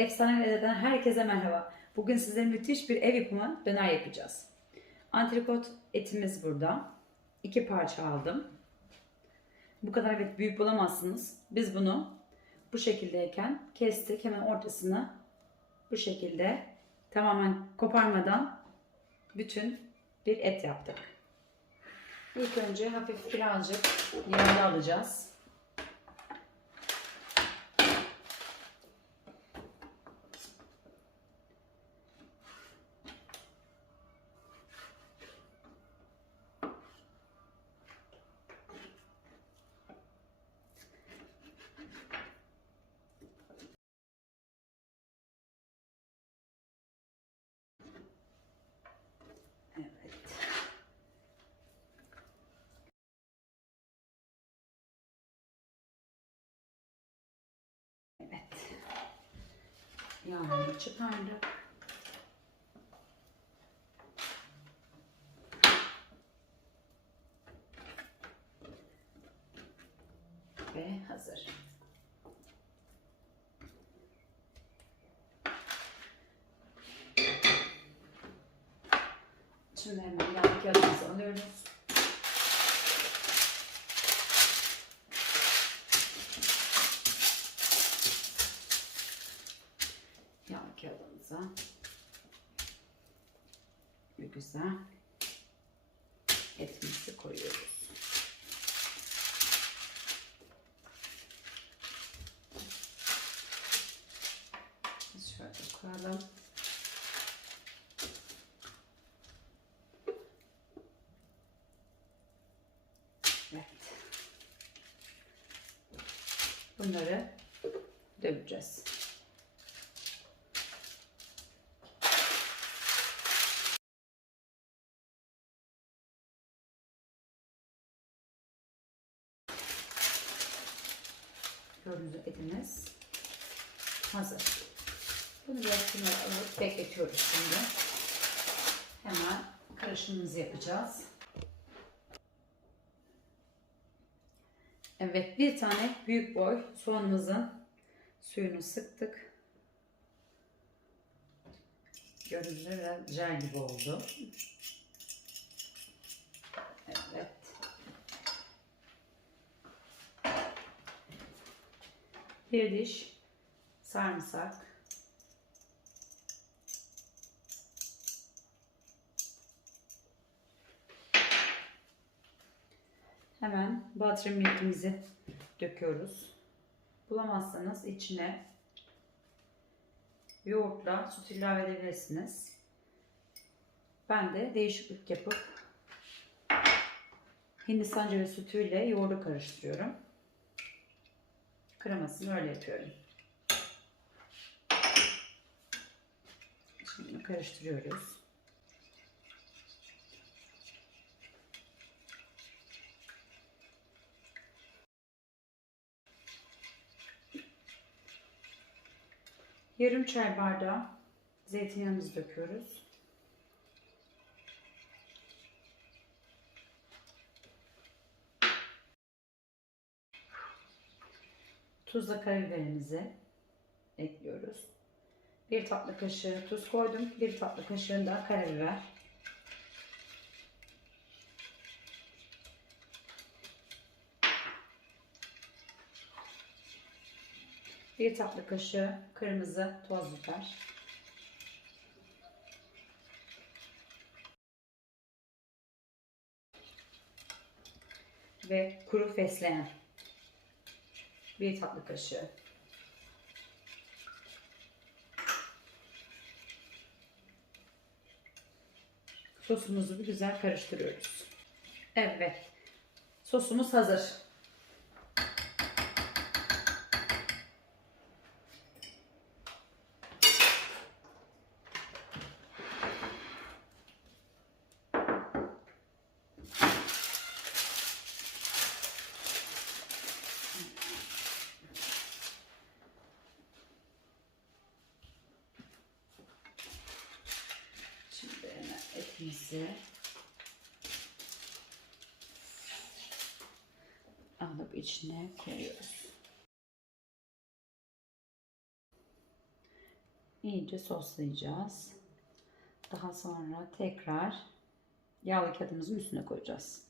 Efsane herkese merhaba. Bugün size müthiş bir ev yapımı döner yapacağız. Antrikot etimiz burada. İki parça aldım. Bu kadar evet büyük bulamazsınız. Biz bunu bu şekildeyken kestik. Hemen ortasını bu şekilde tamamen koparmadan bütün bir et yaptık. İlk önce hafif birazcık yağını alacağız. Evet. Evet. Yağını çıkardık. Ve hazır. Şimdi hemen yağ kağıdımızı alıyoruz. Yağ kağıdımıza bir güzel etimizi koyuyoruz. Koyalım. Evet. Bunları döveceğiz. Gördüğünüz etimiz hazır. Bunu biraz kenara alıp bekletiyoruz şimdi. Hemen karışımımızı yapacağız. Evet bir tane büyük boy soğanımızın suyunu sıktık. Gördüğünüz biraz jel gibi oldu. Evet. Bir diş sarımsak. Hemen buttermilk'imizi döküyoruz. Bulamazsanız içine yoğurtla süt ilave edebilirsiniz. Ben de değişiklik yapıp Hindistan cevizi sütüyle yoğurdu karıştırıyorum. Kremasını öyle yapıyorum. Şimdi karıştırıyoruz. Yarım çay bardağı zeytinyağımızı döküyoruz. Tuzla karabiberimizi ekliyoruz. Bir tatlı kaşığı tuz koydum. Bir tatlı kaşığında karabiber. Bir tatlı kaşığı kırmızı toz biber. Ve kuru fesleğen. Bir tatlı kaşığı. Sosumuzu bir güzel karıştırıyoruz. Evet. Sosumuz hazır. Şimdi hemen etimizi alıp içine koyuyoruz. iyice soslayacağız. Daha sonra tekrar yağlı kağıdımızın üstüne koyacağız.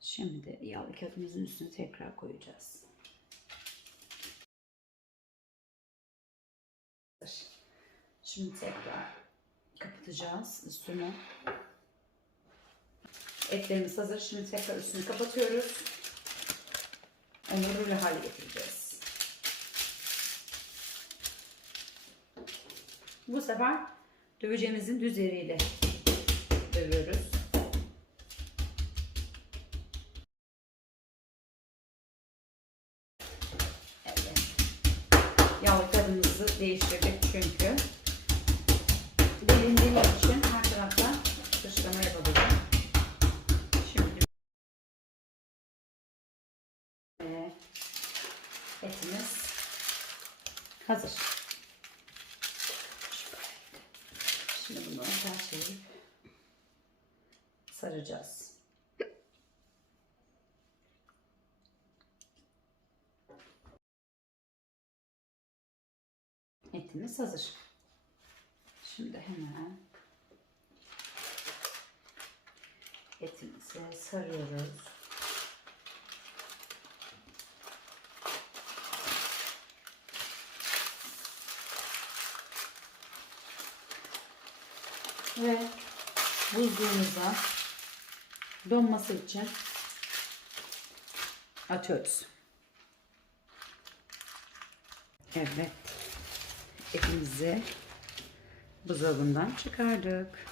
Şimdi yağlı kağıdımızın üstüne tekrar koyacağız. Şimdi tekrar kapatacağız üstünü. Etlerimiz hazır. Şimdi tekrar üstünü kapatıyoruz. Onu rulo hale getireceğiz. Bu sefer döveceğimizin düz yeriyle dövüyoruz. Etimiz hazır. Şimdi bunu ters çevirip saracağız. Etimiz hazır. Şimdi hemen etimizi sarıyoruz. Ve buzluğumuza donması için atıyoruz. Evet. Etimizi buzdolabından çıkardık.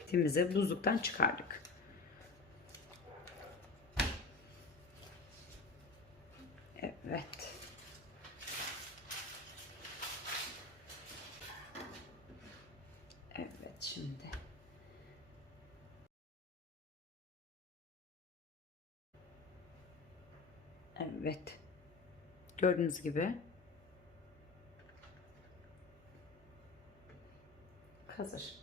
Etimizi buzluktan çıkardık. Evet. Evet şimdi. Evet. Gördüğünüz gibi hazır.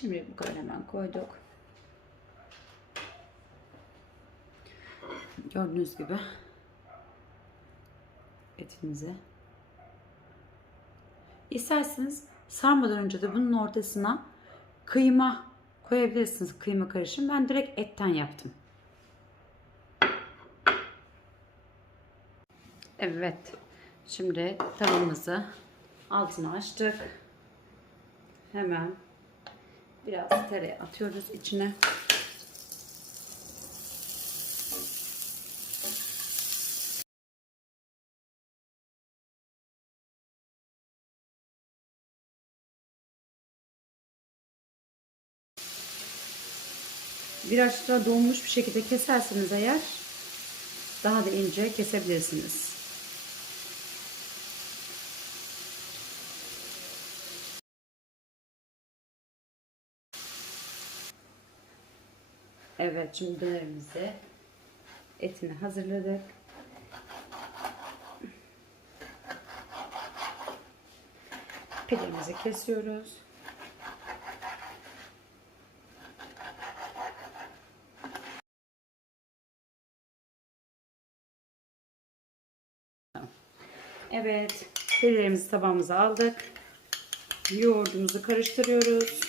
Şimdi bu kadar hemen koyduk. Gördüğünüz gibi etimizi İsterseniz sarmadan önce de bunun ortasına kıyma koyabilirsiniz. Kıyma karışım. Ben direkt etten yaptım. Evet. Şimdi tavamızı altına açtık. Hemen biraz tereyağı atıyoruz içine. Biraz da donmuş bir şekilde keserseniz eğer daha da ince kesebilirsiniz. Evet şimdi dönerimizi etini hazırladık. Pidemizi kesiyoruz. Evet, pidelerimizi tabağımıza aldık. Yoğurdumuzu karıştırıyoruz.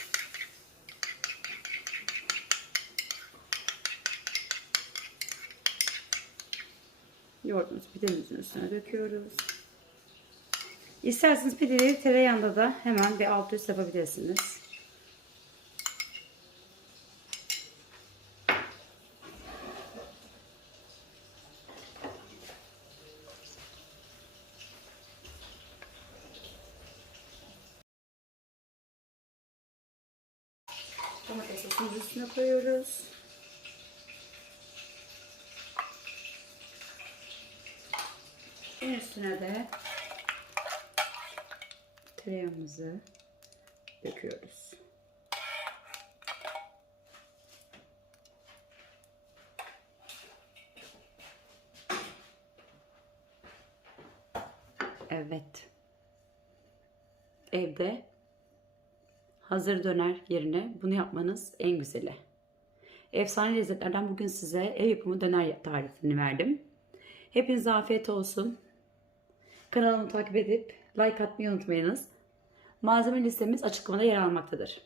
Yoğurdumuzu pidemizin üstüne döküyoruz. İsterseniz pideleri tereyağında da hemen bir alt üst yapabilirsiniz. Karpuzun üstüne koyuyoruz. Üstüne de tereyağımızı döküyoruz. Evet. Evde hazır döner yerine bunu yapmanız en güzeli. Efsane lezzetlerden bugün size ev yapımı döner tarifini verdim. Hepinize afiyet olsun. Kanalımı takip edip like atmayı unutmayınız. Malzeme listemiz açıklamada yer almaktadır.